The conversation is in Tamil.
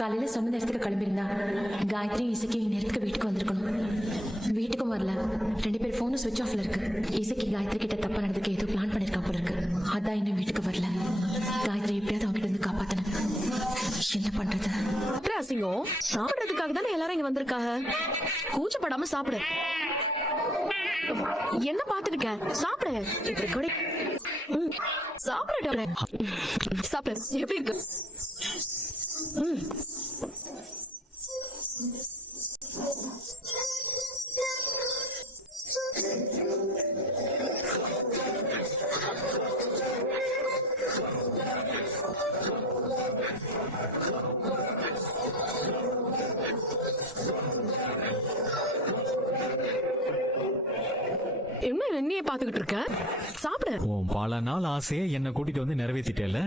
காலையில சொன்ன நேரத்துக்கு கிளம்பியிருந்தா காயத்ரி இசைக்கு நேரத்துக்கு வீட்டுக்கு வந்திருக்கணும். வீட்டுக்கும் வரல. 2 பேர் போனும் சுவிட்ச் ஆஃப்ல இருக்கு. இசைக்கு காயத்ரி கிட்ட தப்பா நடந்துக்கு ஏதோ பிளான் பண்ணிருக்கா போல இருக்கு. அதான் இன்னும் வீட்டுக்கு வரல. காயத்ரி எப்படியாவது அவங்க கிட்ட இருந்து காப்பாத்தணும். என்ன பண்றது? அசிங்கம் சாப்பிடுறதுக்காக தானே எல்லாரும் இங்க வந்திருக்காங்க. கூச்சப்படாம சாப்பிடு. என்ன பாத்துருக்க? சாப்பிடு. இப்படி கூட சாப்பிடு. சாப்பிடு. எப்படி இருக்கு? என்ன என்னையே பாத்துக்கிட்டு இருக்க? சாப்பிடு. பல நாள் ஆசையை என்ன கூட்டிட்டு வந்து நிறைவேற்றிட்டேல.